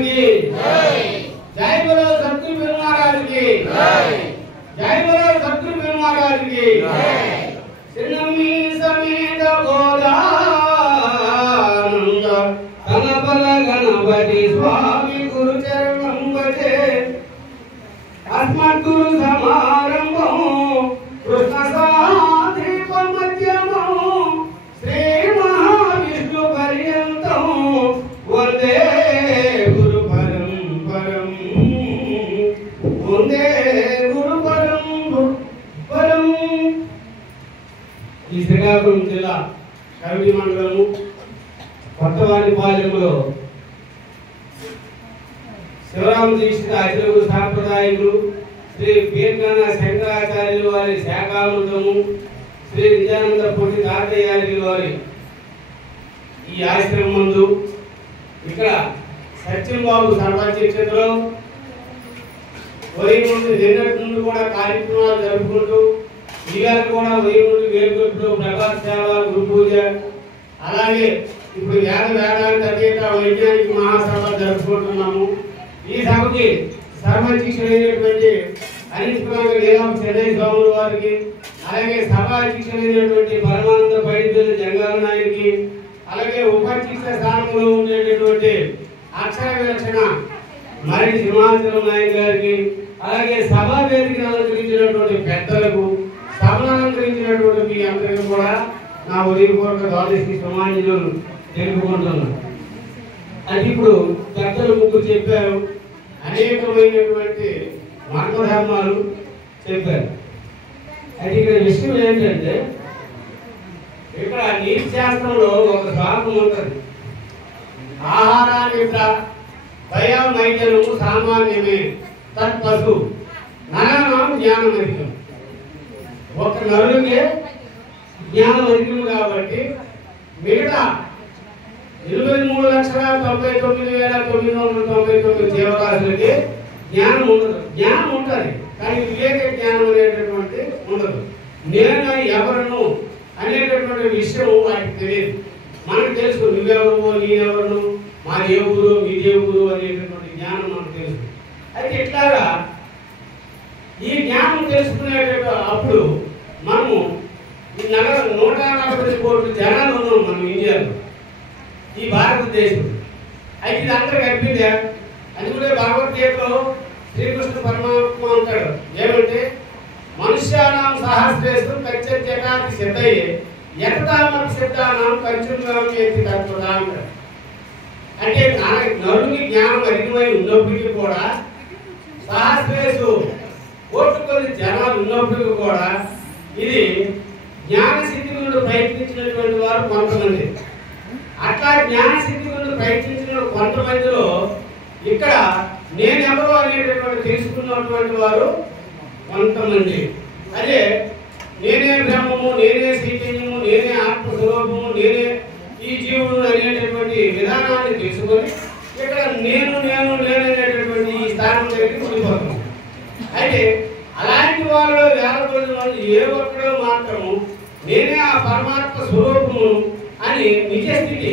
की जय बोलो सतगुरु पीर महाराज की जय बोलो सतगुरु पीर महाराज की सिन्नमी समेत बोधानंद कनपल गणपति स्वामी गुरु चरणं भजे अस्मत् गुरु समारंभं कृष्ण साधीपं मध्यमं श्री महाविष्णु पर्यन्तं वंदे गुरु परंपरं वंदे गुरु परंपरं ఈ శ్రీకాకుళం జిల్లా కవిటి మండలము కొత్తవారిపాలెంలో శివరామ దీక్షిత అతిలుగు సాంప్రదాయకులు శ్రీ పీర్గణ శంకరాచార్యులు వారి శాఖామృతము శ్రీ నిజానంద పుట్టి తాతయ్యారి వారి ఈ ఆశ్రమం ముందు ఇక్కడ సత్యం బాబు సర్వాధ్యక్షతలో ఉదయం నుండి నిన్నటి నుండి కూడా కార్యక్రమాలు జరుపుకుంటూ ఈవేళ కూడా ఉదయం నుండి వేడుకలు ప్రభాత సేవ గురు పూజ అలాగే ఇప్పుడు వేదాంత అతీత వైజ్ఞానిక మహాసభ జరుపుకుంటున్నాము. ఈ సభకి సర్వాధ్యక్షులైనటువంటి అనిష్కులంగా నీలం చెన్నై స్వాముల వారికి అలాగే సభాధ్యక్షులైనటువంటి పరమానంద పండితులు జంగాల నాయకి అలాగే ఉపాధ్యక్ష స్థానంలో ఉండేటటువంటి అక్షర విలక్షణ మరి సింహాచలం నాయక్ గారికి అలాగే సభా వేదికను అలంకరించినటువంటి పెద్దలకు సభను అలంకరించినటువంటి మీ అందరికీ కూడా నా ఉదయపూర్వక ద్వాదశి సమాజంలో తెలుపుకుంటున్నాను. అది ఇప్పుడు పెద్దలు ముగ్గురు చెప్పారు, అనేకమైనటువంటి మతధర్మాలు చెప్పారు. అది ఇక్కడ విషయం ఏంటంటే ఇక్కడ నీతి శాస్త్రంలో ఒక శ్లోకం ఉంటుంది, ఆహారాన్ని భయమైనము సామాన్యమే తత్పశు నరానాం జ్ఞానమధికం. ఒక నరుడికి జ్ఞానం అధికం కాబట్టి మిగతా 23,99,999 జీవరాశులకి జ్ఞానం ఉండదు. జ్ఞానం ఉంటుంది కానీ వివేక జ్ఞానం అనేటటువంటి ఉండదు. నేను ఎవరను అనేటటువంటి విషయం వాటికి తెలియదు. మనకు తెలుసు నువ్వెవరు నేనెవరను మా దేవుడు మీ దేవుడు అనేటటువంటి జ్ఞానం మనకు తెలుసు. అయితే ఇట్లాగా ఈ జ్ఞానం తెలుసుకునేటప్పుడు అప్పుడు మనము ఈ 140 కోట్ల జనాలు ఉన్నాం మనం ఇండియాలో, ఈ భారతదేశం. అయితే ఇది అందరూ కనిపిందే. అది కూడా భగవద్గీతలో శ్రీకృష్ణ పరమాత్మ అంటాడు ఏమంటే మనుష్యానాం సహస్రేషు కచ్చత్యకాతి సిద్ధయే యతతామం సిద్ధానాం కంచుంగామేతి తత్వదా అంటాడు. అంటే నరుడికి జ్ఞానం అధికమై ఉన్నప్పటికీ కూడా సహస్రేషు కోట్లు కొద్ది జనాలు ఉన్నప్పటికీ కూడా ఇది జ్ఞానసిద్ధి నుండి ప్రయత్నించినటువంటి వారు కొంతమంది. అట్లా జ్ఞానసిద్ధి నుండి ప్రయత్నించిన కొంతమందిలో ఇక్కడ నేనెవరు అనేటటువంటి తెలుసుకున్నటువంటి వారు కొంతమంది. అదే నేనే బ్రహ్మము, నేనే చైతన్యము, నేనే ఆత్మస్వరూపము, నేనే ఈ జీవుడు అనేటటువంటి విధానాన్ని తెలుసుకొని ఇక్కడ నేను నేను నేననేటటువంటి ఈ స్థానం దగ్గరికి ఉండిపోతాం. అయితే అలాంటి వాళ్ళు వేల కొద్ది మంది ఏ ఒక్కడో మాత్రము నేనే ఆ పరమాత్మ స్వరూపము అని నిజ స్థితి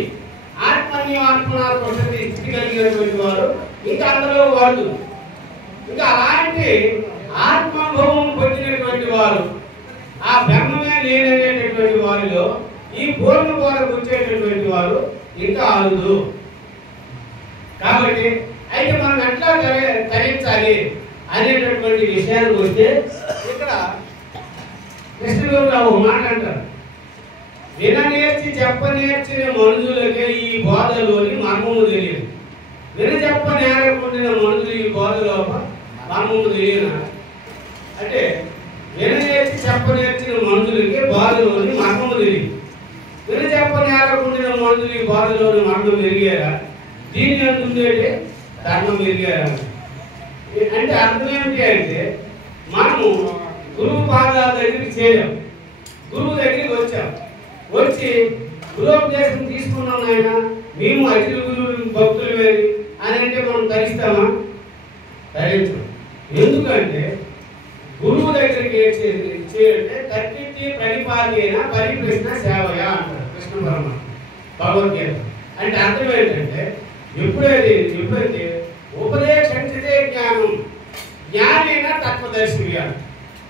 ఆత్మన్యాత్మనాత్మ స్థితి కలిగినటువంటి వారు ఇంకా అందులో వాళ్ళు ఇంకా అలాంటి ఆత్మభావం పొందినటువంటి వారు ఆ బ్రహ్మమే నేననేటటువంటి వారిలో ఈ పూర్ణ వరకు వచ్చేటటువంటి వారు ఇంకా అరుదు. కాబట్టి అయితే మనం ఎట్లా తరించాలి అనేటటువంటి విషయానికి వస్తే ఇక్కడ కృష్ణుడు ఒక మాట అంటారు, విననేర్చి చెప్పనేర్చిన మనుషులకే ఈ బోధలోని మర్మము తెలియదు. వినచెప్ప నేరకుండిన మనుషులు ఈ బోధలో మర్మము తెలియదు. అంటే విననేర్చి చెప్పనేర్చిన మనుషులకి బోధలోని మర్మము తెలియదు. వినచెప్ప నేరకుండిన మనుషులు ఈ బోధలోని మర్మం ఎరిగారా, దీన్ని అంటుందంటే ధర్మం ఎరిగారా. అంటే అర్థం ఏమిటి అంటే మనము గురువు పాదాల దగ్గరికి చేరాం, గురువు దగ్గరికి వచ్చాం, వచ్చి గురుపదేశం తీసుకున్నాం ఆయన మేము అతిథి గురువు భక్తులు వేరు అని అంటే మనం ధరిస్తామా? ధరించం. ఎందుకంటే గురువు దగ్గరికి చేరంటే కర్తిత్తి ప్రతిపాదైన పరిప్రశ్న సేవయ అంటారు కృష్ణ పరమాత్మ భగవద్గీత. అంటే అర్థం ఏంటంటే ఎప్పుడైతే ఉపదేశించితే జ్ఞానం, జ్ఞానేన తత్వదర్శిగా.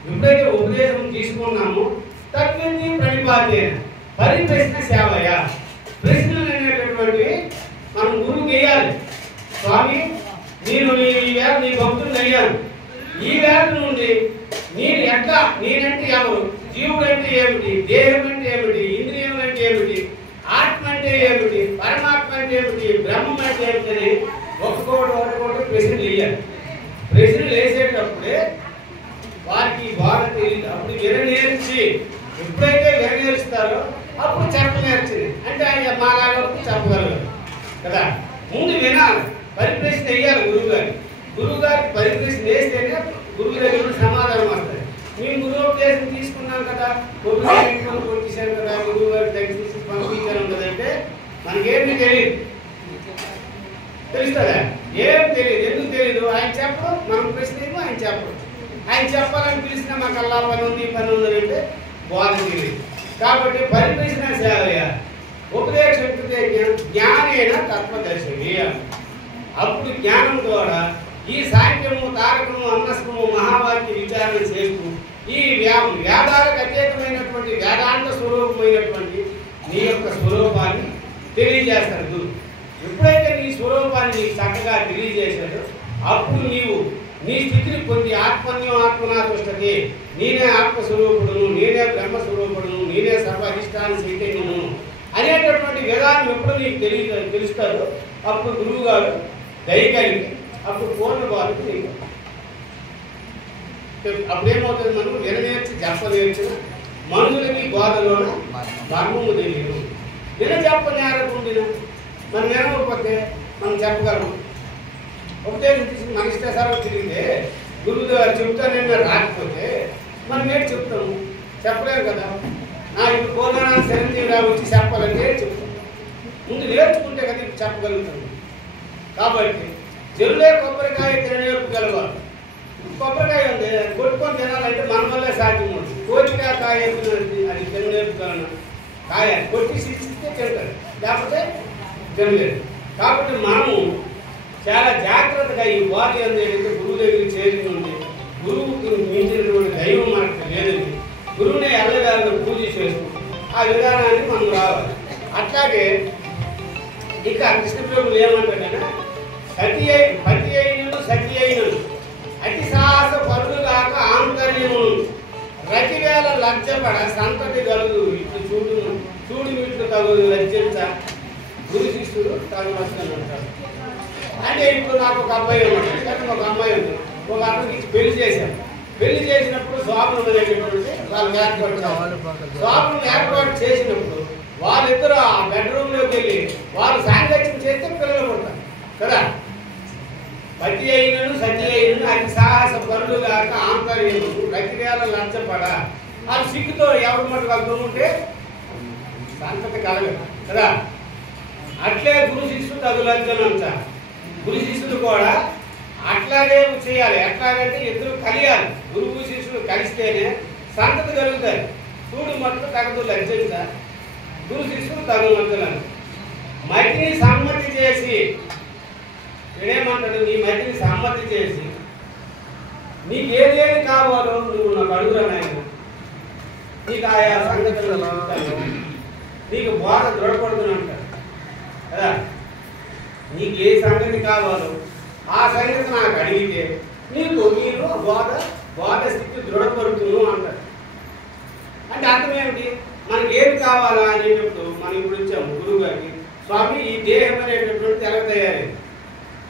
ఎప్పుడైతే ఉపదేశం తీసుకున్నామో తత్వింది ప్రణిపాతేన పరిప్రశ్న సేవయ. ప్రశ్నలు అనేటటువంటివి మనం గురువుకి వేయాలి. స్వామి, నేను నీ భక్తుడిని అయ్యాను, ఈ వేళ నుండి నేను ఎట్లా, నేనంటే ఎవరు, జీవుడు అంటే ఏమిటి, దేహం అంటే ఏమిటి, ఇంద్రియం అంటే ఏమిటి, ఆత్మ అంటే ఏమిటి, పరమాత్మ అంటే ఏమిటి, బ్రహ్మం అంటే ఏమిటి అని ఒక్కొక్కటి ప్రశ్నలు వేయాలి. ప్రశ్నలు వేసేటప్పుడే వారికి బాధ తెలియదు. అప్పుడు విననేర్చి, ఎప్పుడైతే విననేర్చుతారో అప్పుడు చెప్ప నేర్చింది అంటే ఆయన మాలాగా చెప్పగలరు కదా. ముందు వినాలి, పరిప్రశ్న వేయాలి గురువు గారికి పరిప్రశ్న వేస్తేనే గురువు దగ్గర సమాధానం వస్తుంది. మేము గురువుపదేశం తీసుకున్నాం కదా, కొట్టేశాను కదా, గురువు గారికి తగ్గించి పంపించాను కదంటే మనకేమి తెలియదు. తెలుస్తుందా? ఏం తెలియదు. ఎందుకు తెలియదు? ఆయన చెప్పడం, మనం ప్రశ్న ఏమో ఆయన చెప్పడం. ఆయన చెప్పాలని పిలిచినా మాకు అల్లా పని ఉంది అంటే బోధ తెలియదు. కాబట్టి పరిప్రశ్న సేవయ ఉపదేశం జ్ఞానేన తత్వదర్శిని. అప్పుడు జ్ఞానం ద్వారా ఈ సాంఖ్యము, తారకము, అన్నస్కము, మహావాక్య విచారణ చేస్తూ ఈ వేదాలకు అతీతమైనటువంటి వేదాంత స్వరూపమైనటువంటి నీ యొక్క స్వరూపాన్ని తెలియజేస్తారు గురువు. ఎప్పుడైతే నీ స్వరూపాన్ని నీకు చక్కగా తెలియజేశాడో అప్పుడు నీవు నీ స్థితిని పొంది ఆత్మన్యం ఆత్మనాథుష్టతే, నేనే ఆత్మస్వరూపుడును, నేనే బ్రహ్మస్వరూపుడును, నేనే సర్వ అధిష్టాన చైతన్యము అనేటటువంటి విధానం ఎప్పుడు నీకు తెలుస్తాడో అప్పుడు గురువు గారు దయగలిగి అప్పుడు పూర్ణ బాధకు నీకు అప్పుడేమవుతుంది, మనం విననేర్చి చెప్పనేర్చిన మనుషులకి బాధలోన మర్మము తెలియదు. చెప్ప నేరకుండిన మనం వినకపోతే మనం చెప్పగలం. ఉపదేశం తీసుకుని మన ఇష్టాసారం తిరిగితే గురువు గారు చెప్తానని రాకపోతే మనం ఏంటి చెప్తాము? చెప్పలేము కదా. ఇప్పుడు కోనా చిరంజీవి రావు వచ్చి చెప్పాలంటే చెప్తాం. ముందు నేర్చుకుంటే కదా ఇప్పుడు చెప్పగలుగుతాము. కాబట్టి చెరువులే కొబ్బరికాయ తిననేర్పుగలవారు. కొబ్బరికాయ ఉంది, కొట్టుకొని తినాలంటే మన వల్లే సాధ్యం ఉంటుంది. కోటికాయ కాయ అది తిననేర్పుగలను కాయ కొట్టి శిక్షిస్తే తింటారు, లేకపోతే తినలేదు. కాబట్టి మనము చాలా జాగ్రత్తగా ఈ బాధ ఏదైతే గురువు దగ్గరికి చేరి ఉంది, గురువుకి మించినటువంటి దైవం మనకు లేదండి. గురువుని ఎల్లవేళ పూజ చేస్తూ ఆ విధానాన్ని మనం రావాలి. అట్లాగే ఇక కృష్ణప్రభులు ఏమంటాడంటే పతి అయినను సతి అయినను అతి సాహస పరులు కాక ఆంతర్యము రతివేళ లజ్జపడ సంతతి కలుగు. ఇట్లు చూడు వీట్లు తగులు లజ్జించ గురు శిష్యుడు తగు వస్తాను అంటారు. అంటే ఇప్పుడు నాకు ఒక అబ్బాయి ఉన్నాడు, ఒక అమ్మాయి ఉంది. ఒక అతనికి పెళ్లి చేశాను. పెళ్లి చేసినప్పుడు స్వాములు అనేటటువంటి వాళ్ళు ఏర్పాటు చేసినప్పుడు వాళ్ళిద్దరూ ఆ బెడ్రూమ్లోకి వెళ్ళి వాళ్ళు సాంగత్యం చేస్తే పిల్లలు పుడతారు కదా. పతి అయినను సతి అయినను అతి సాహస పరులు కాక ఆంతర్యము రతివేళ లజ్జపడ. వాళ్ళు సిగ్గుతో ఎవరి మటు కలుగుతుంటే సంతతి కలగదు కదా. అట్లే గురు శిష్యుడు తగు లజ్జనంత. గురు శిష్యుడు కూడా అట్లాగే చేయాలి. ఎట్లాగంటే ఇద్దరు కలియాలి. గురువు శిష్యుడు కలిస్తేనే సంతతి కలుగుతాయి. చూడు మటుకు తగదు లజ్జంత, గురు శిష్యుడు తగు లజ్జలను. మతిని సమ్మతి చేసి నేనేమంటాడు, నీ మతిని సమ్మతి చేసి నీకేదేది కావాలో నువ్వు నాకు అడుగురా నాయన, నీకు ఆయా సంగతులు నీకు బోధ దృఢపడుతుంది అంటాడు కదా. నీకు ఏ సంగతి కావాలో ఆ సంగతి నాకు అడిగితే నీకు నేను బోధ స్థితి దృఢపడుతును అంటారు. అంటే అర్థం ఏమిటి? మనకి ఏమి కావాలా అనేటప్పుడు మనం ఇప్పుడు వచ్చాము గురువు గారికి, స్వామి ఈ దేహం అనేటటువంటి ఎలా తయారైంది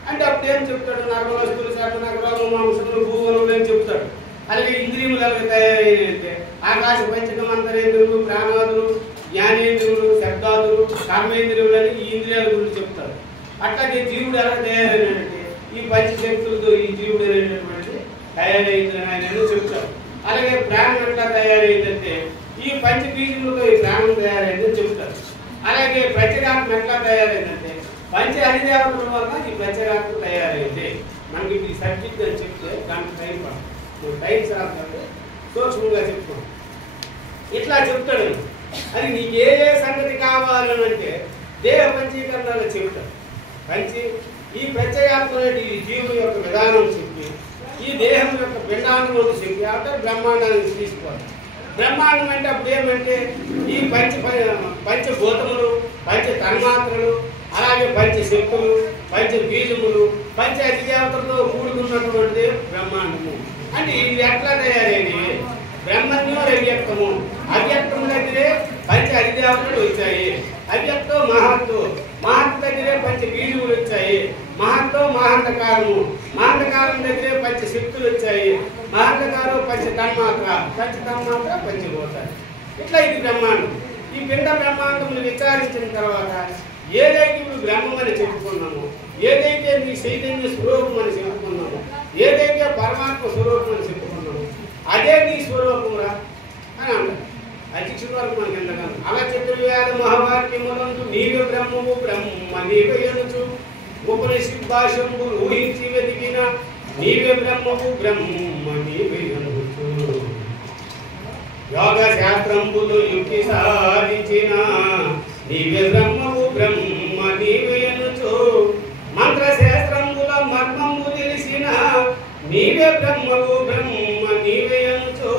అంటే అప్పుడు ఏం చెప్తాడు? నర్మవస్తువులు, సర్వనగరం, మాంసములు, భూములు అని చెప్తాడు. అలాగే ఇంద్రియములు ఎలా తయారైతే ఆకాశ పంచకం అంతరేంద్రులు, ప్రాణాదులు, జ్ఞానేంద్రులు, శబ్దాదులు, కర్మేంద్రియులు అని ఈ ఇంద్రియాల గురించి చెప్తారు. అట్లాగే జీవుడు ఎలా తయారైనట్టే ఈ పంచశక్తులతో ఈ జీవుడు అనేటటువంటి తయారైందని ఆయన చెప్తారు. అలాగే ప్రాణం ఎట్లా తయారైందంటే ఈ పంచబీజములతో ఈ ప్రాణం తయారైందని చెప్తారు. అలాగే ప్రత్యేగాత్మ ఎట్లా తయారైందంటే పంచ అధిదేవతల వల్ల ఈ ప్రత్యేగాత్మ తయారైంది. మనకి ఈ సబ్జెక్ట్ అని చెప్తే దానికి టైం పడుతుంది. టైం సార్ సూక్ష్మంగా చెప్తాం. ఇట్లా చెప్తాడు. అది నీకు ఏ సంగతి కావాలని అంటే దేహ పంచీకరణలో చెప్తాడు. పంచి ఈ ప్రత్యేగాత్మ ఈ జీవుని యొక్క విధానం చెప్పి ఈ దేహం యొక్క పిండాంగం చెప్పి అక్కడ బ్రహ్మాండాన్ని తీసుకోవాలి. బ్రహ్మాండం అంటే అప్పుడు ఏమంటే ఈ పంచభూతములు, పంచ తన్మాత్రలు, అలాగే పంచశక్తులు, పంచ బీజములు, పంచ అధిదేవతలతో కూడుకున్నటువంటిది బ్రహ్మాండము. అంటే ఇది ఎట్లా తయారైంది? బ్రహ్మణ్యం అవ్యక్తము. అవ్యక్తము దగ్గరే పంచ అధిదేవతలు వచ్చాయి. అవ్యక్తం మహత్తు, మహత్తు దగ్గరే పంచ బీజములు వచ్చాయి. మహత్తో మహాంతకారము, మహాంతకారం దగ్గరే పంచ శక్తులు వచ్చాయి. మహాంతకారం పంచ తన్మాత్ర, పంచ తన్మాత్ర పంచభూతాలు. ఇట్లా ఇది బ్రహ్మాండం. ఈ పిండ బ్రహ్మాండములు విచారించిన తర్వాత ఏదైతే ఇప్పుడు బ్రహ్మం అని చెప్పుకున్నాము, ఏదైతే నీ చైతన్య స్వరూపం అని చెప్పుకున్నాము, ఏదైతే పరమాత్మ స్వరూపం అని చెప్పుకున్నాము, అదే నీ స్వరూపమురా అని అంటారు. అధ్యక్షుల వరకు మనకి ఎంతగానో అలా చతుర్వేద మహావాక్యములందు నీవే బ్రహ్మము బ్రహ్మ నీవే ఎనుచు ఉపనిషత్ భాషంబులు ఊహించి వెతికిన నీవే బ్రహ్మము బ్రహ్మ నీవే ఎనుచు యోగ శాస్త్రంబులు యుక్తి సాధించిన నీవే బ్రహ్మము బ్రహ్మ నీవే ఎనుచు మంత్ర శాస్త్రంబుల మర్మము తెలిసిన నీవే బ్రహ్మము బ్రహ్మ నీవే ఎనుచు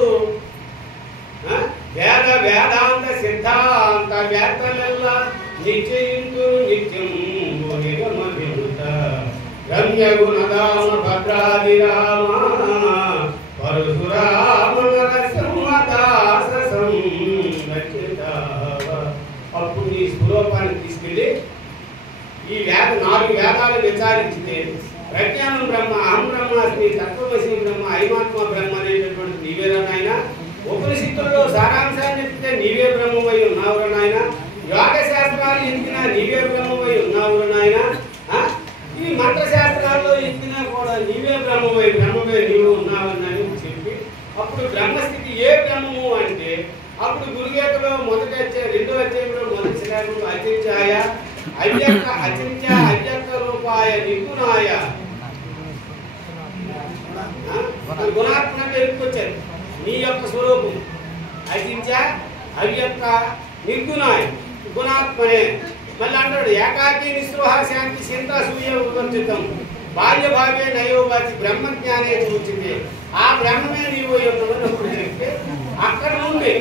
వేద వేదాంత సిద్ధాంత వ్యాఖ్యలెల్ల నిశ్చయింతు నిత్యం నిగమవినుత రమ్య గుణదామ భద్రాదిరామ పరశురామ నరసింహదాస సంరక్షిత. అప్పుడు నీ స్వరూపాన్ని తీసుకెళ్ళి ఈ నాలుగు వేదాలు విచారించితే ప్రజ్ఞానం బ్రహ్మ, అహం బ్రహ్మాస్మి, తత్వమసి బ్రహ్మ, ఐమాత్మ బ్రహ్మ అనేటటువంటి నీవేరా నాయన. ఉపనిషత్తుల్లో సారాంశాన్ని ఎత్తితే నీవే బ్రహ్మమై ఉన్నావురా నాయన. యోగ శాస్త్రాలు ఎత్తినా నీవే బ్రహ్మమై ఉన్నావురా నాయన. ఈ మంత్రశాస్త్రాల్లో ఎత్తినా కూడా నీవే బ్రహ్మమై నీవు ఉన్నావని చెప్పి అప్పుడు బ్రహ్మస్థితి ఏ బ్రహ్మము అంటే అప్పుడు గురుగీతలో మొదటి రెండో అధ్యాయంలో మొదటి శ్లోకంలో అచించాయ అవ్యక్త అచింత్య అవ్యక్త రూపాయ నిర్గుణాయ గుణాత్మక ఎరుకొచ్చారు. నీ యొక్క స్వరూపం అచించ అవ్యక్త నిర్గుణాయ గుణాత్మనే. మళ్ళీ అంటాడు ఏకాకి నిస్పృహ శాంతి చింత సూయ ఉదంచితం బాల్య భావే నయోగాచి బ్రహ్మజ్ఞానే చూచింది. ఆ బ్రహ్మమే నీవు ఉన్నామని అప్పుడు చెప్తే అక్కడ నుండి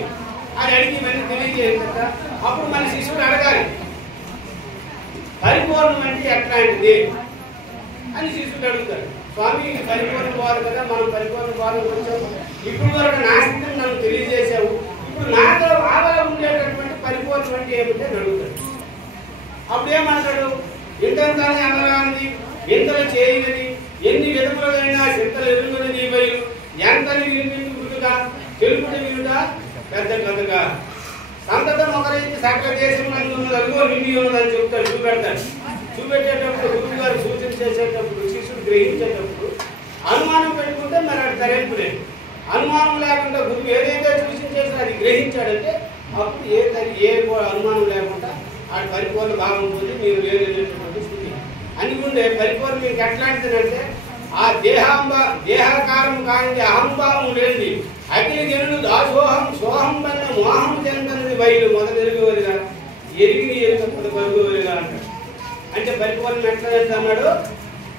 అని అడిగి మళ్ళీ తెలియజేయాలి కదా. అప్పుడు మన శిష్యుడు అడగాలి పరిపూర్ణం అంటే ఎట్లాంటిది అని శిష్యుడు అడుగుతాడు. స్వామి పరిపూర్ణ పోవాలి కదా, మనం పరిపూర్ణ పోవాలని వచ్చాము. ఇప్పుడు వరకు నా స్థితిని నన్ను తెలియజేశావు, ఇప్పుడు నాతో ఆవల ఉండేటటువంటి పరిపూర్ణం అంటే ఏమిటో అడుగుతాడు. అప్పుడు ఏమంటాడు? ఇంతంతానే అనరానిది, ఇంతలు చేయనిది, ఎన్ని విధములైనా చింతలు ఎదుగునది బయలు, ఎంతని వినిపించి మృదుగా తెలుపుటి వినుగా పెద్ద కథగా సంతతం ఒకరైతే సకల దేశంలో ఉన్నది అదిగో నిండి ఉన్నదని చెప్తాడు, చూపెడతాడు. చూపెట్టేటప్పుడు గురువు గారు సూచన చేసేటప్పుడు శిష్యుడు గ్రహించేటప్పుడు అనుమానం పెట్టుకుంటే మరి అది తరెంపు లేదు. అనుమానం లేకుండా గురువు ఏదైతే సూచించేసి అది గ్రహించాడంటే అప్పుడు ఏ అనుమానం లేకుండా ఆ పరిపూర్ణ భావం పోతే మీరు లేదనేటటువంటి స్థితి. అందుకుంటే పరిపూర్ణ మీకు ఎట్లాంటిదంటే ఆ దేహాకారం కానిది అహంభావం లేనిది అఖిల జనులు దాసోహం సోహం పైన మోహం చెందనది బయలు మొదలు ఎరుగువరిగా ఎరిగిని ఎరుక పరుగువరిగా అంటాడు. అంటే పరిపూర్ణం ఎట్లా అన్నాడు?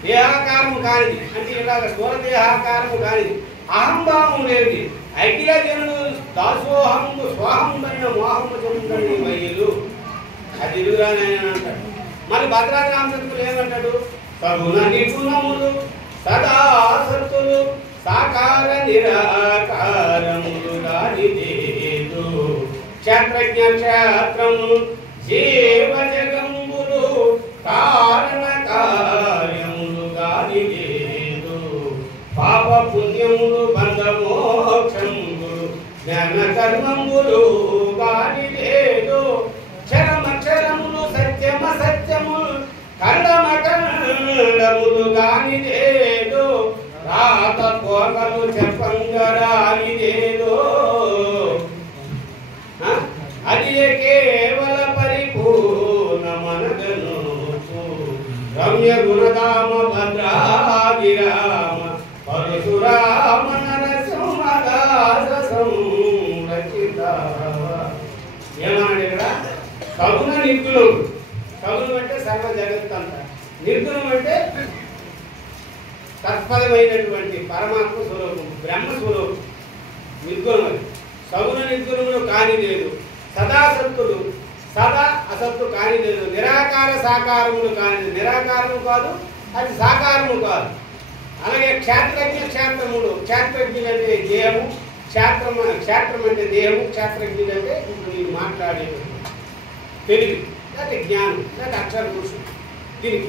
దేహాకారము కానిది అంటే ఇలాగ స్థూల దేహాకారము కానిది అహంభావం లేనిది అఖిల జనులు దాసోహం స్వహం పైన మోహం చెందని బయలు అది ఎరుగురానని అంటాడు. మరి భద్రారామచంద్రులు ఏమంటాడు? సగుణ నిపుణములు సదా సత్తులు సాకార నిరాకారములు గానిదేదు క్షేత్రజ్ఞ క్షేత్రములు జీవ జగంబులు కారణ కార్యములు గానిదేదు పాప పుణ్యములు బంధ మోక్షములు జ్ఞాన కర్మములు గానిదేదు క్షరమక్షరములు సత్యమ సత్యములు ఖండమ ఖండములు గానిదేదో రాత పోకలు చెప్పంగరానిదేదో అది కేవల పరిపూర్ణ మనగను రమ్య గుణదామ భద్రాగిరామ పరశురామ నరసింహదాస సంరక్షిత. ఏమన్నాడు ఇక్కడ? కగుణ నిర్గుణం. కగుణం అంటే సర్వ జగత్ అంట. నిర్గుణం అంటే తత్పరమైనటువంటి పరమాత్మ స్వరూపం, బ్రహ్మ స్వరూపం నిర్గుణం. అది సగుణ నిర్గుణములు కాని లేదు, సదాసత్తులు సదా అసత్తు కాని లేదు, నిరాకార సాకారములు కాని, నిరాకారము కాదు అది సాకారము కాదు. అలాగే క్షేత్రజ్ఞ క్షేత్రములు, క్షేత్రజ్ఞులు అంటే దేహము, క్షేత్రం అంటే దేహము, క్షేత్రజ్ఞులు అంటే ఇప్పుడు నేను మాట్లాడేటువంటి తెలివి లేకపోతే జ్ఞానం లేకపోతే అక్షర పురుషుడు, దీనికి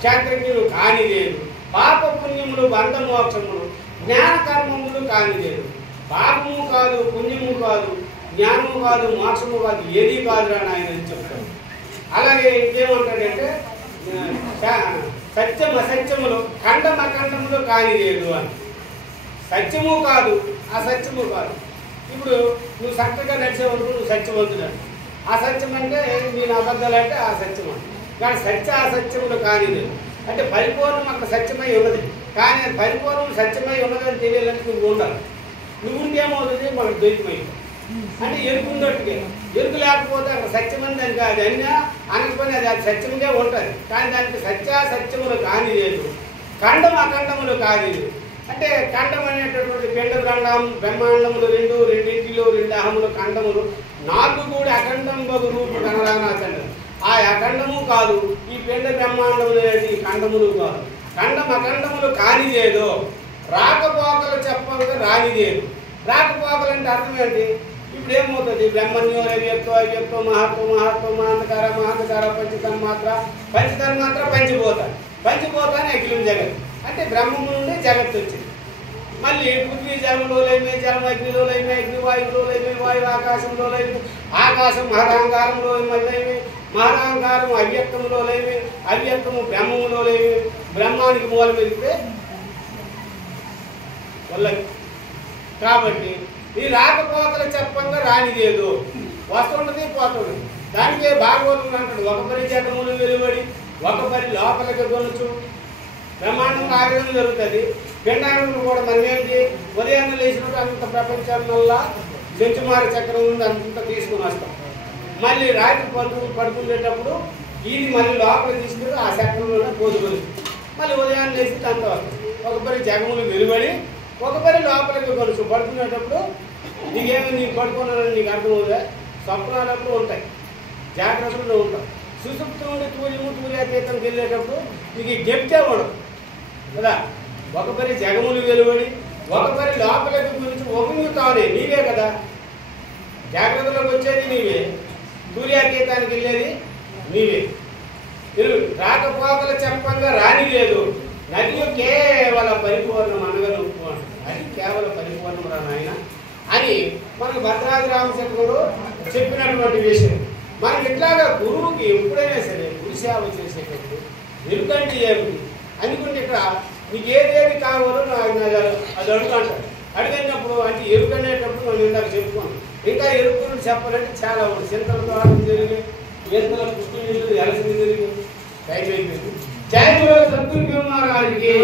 క్షేత్రజ్ఞులు కాని లేదు. పాప పుణ్యములు బంధ మోక్షములు జ్ఞాన కర్మములు కాని లేదు. పాపము కాదు, పుణ్యము కాదు, జ్ఞానము కాదు, మోక్షము కాదు, ఏది కాదురా నాయన అని చెప్తాడు. అలాగే ఇంకేమంటాడంటే సత్యం అసత్యములు ఖండం అఖండములు కాని లేదు అని. సత్యము కాదు అసత్యము కాదు. ఇప్పుడు నువ్వు చక్కగా నడిచేవరకు నువ్వు సత్యవంతుడు, అసత్యం అంటే నేను అబద్ధాలు అంటే అసత్యం అంటే. కానీ సత్య అసత్యములు కాని లేదు అంటే పరిపూర్ణం అక్కడ సత్యమై ఉన్నది, కానీ అది పరిపూర్ణం సత్యమై ఉన్నదని తెలియాలంటే నువ్వు ఉండాలి. నువ్వు ఉంటేమవుతుంది మనకు ద్వైతమైంది అంటే ఎరుకు ఉన్నట్టుగా. ఎరుకు లేకపోతే అక్కడ సత్యమని దానికి అది అన్నా అనకపోయినా అది సత్యముగా ఉంటుంది, కానీ దానికి సత్యాసత్యములు కాని లేదు. ఖండం అఖండములు కాని లేదు అంటే ఖండం అనేటటువంటి పిండ బ్రహ్మాండములు రెండింటిలో రెండు అహములు ఖండములు, నాలుగు కూడా అఖండం బగు రూపు కనరానాచండి. ఆ అఖండము కాదు, ఈ పిండ బ్రహ్మాండములు అనేది ఖండములు కాదు. ఖండం అఖండములు కాని లేదు. రాకపోకలు చెప్పగా రాని లేదు. రాకపోకలు అంటే అర్థం ఏంటి? ఇప్పుడు ఏమవుతుంది? బ్రహ్మణ్యో వ్యక్తో మహత్వ మహాంతకార పంచతన్ మాత్ర పంచిపోతానే అఖిలం జగత్ అంటే బ్రహ్మము నుండి జగత్తు వచ్చింది. మళ్ళీ పృథ్వీ జలములోలేమే, జలం అగ్నిలోలేమే, అగ్ని వాయువులోలేమే, వాయువు ఆకాశంలోలేమే, ఆకాశం మహదాంగారంలో మళ్ళేమే, మహదాంగారం అవ్యక్తంలోలేమే, అవ్యక్తము బ్రహ్మములోలేమే, బ్రహ్మానికి మూలం వెళ్తే వల్లకి. కాబట్టి ఈ రాకపోకలు చెప్పంగా రానిదేదు, వస్తుంటది పోతుంది. దానికే భాగవతం అంటాడు, ఒక పరి జగములు వెలువడి ఒక పరి లోపలికి కొనుచు. బ్రహ్మాండం ఆ విధంగా జరుగుతుంది. పిండాండం కూడా మనం ఏంటి, ఉదయాన్నే లేచినట్టు అంత ప్రపంచంలో చెంచుమార చక్రం ఉంది అంత తీసుకుని వస్తాం. మళ్ళీ రాత్రి పడుకునేటప్పుడు ఇది మళ్ళీ లోపలికి తీసుకుని ఆ చక్రంలోనే పోదుకొని మళ్ళీ ఉదయాన్నే లేచి అంత వస్తాం. ఒక పరి జగములు వెలువడి ఒక పరి లోపలికి కొనుచు. పడుకునేటప్పుడు నీకేమో నీకు పడుకున్నానని నీకు అర్థమవుతుందా? స్వప్నాలప్పుడు ఉంటాయి, జాగ్రత్తలో ఉంటాయి. సుసుప్తి నుండి తూర్యాతీతంకి వెళ్ళేటప్పుడు నీకు గెప్తే ఉండదు కదా. ఒక పరి జగములు వెలువడి ఒక పరి లోపలికి గురించి ఒకరు తానే నీవే కదా. జాగ్రత్తలోకి వచ్చేది నీవే, సూర్యాతీతానికి వెళ్ళేది నీవే. రాకపోకలు చెప్పంగా రాని లేదు. నది కేవల పరిపూర్ణం అనగా నువ్వు అంట. అది కేవల పరిపూర్ణం రా నాయన అని మనకు భద్రాద్రి రామచంద్రుడు చెప్పినటువంటి విషయం. మనకి ఇట్లాగా గురువుకి ఎప్పుడైనా సరే గురు సేవ చేసేటప్పుడు ఎరుకంటే ఏమిటి అనుకుంటే ఇక్కడ నీకు ఏదేది కావాలో అది అడుగుంటాడు. అడిగినప్పుడు అంటే ఎరుకనేటప్పుడు మనం ఇందాక చెప్పుకోండి. ఇంకా ఎరుకులు చెప్పాలంటే చాలా ఉంది. చింతలతో ఆడడం జరిగి ఎంతల పుష్టి ఎలసింది జరిగి టైం అయిపోయింది. జై గురు సద్గురు మహారాజుకి.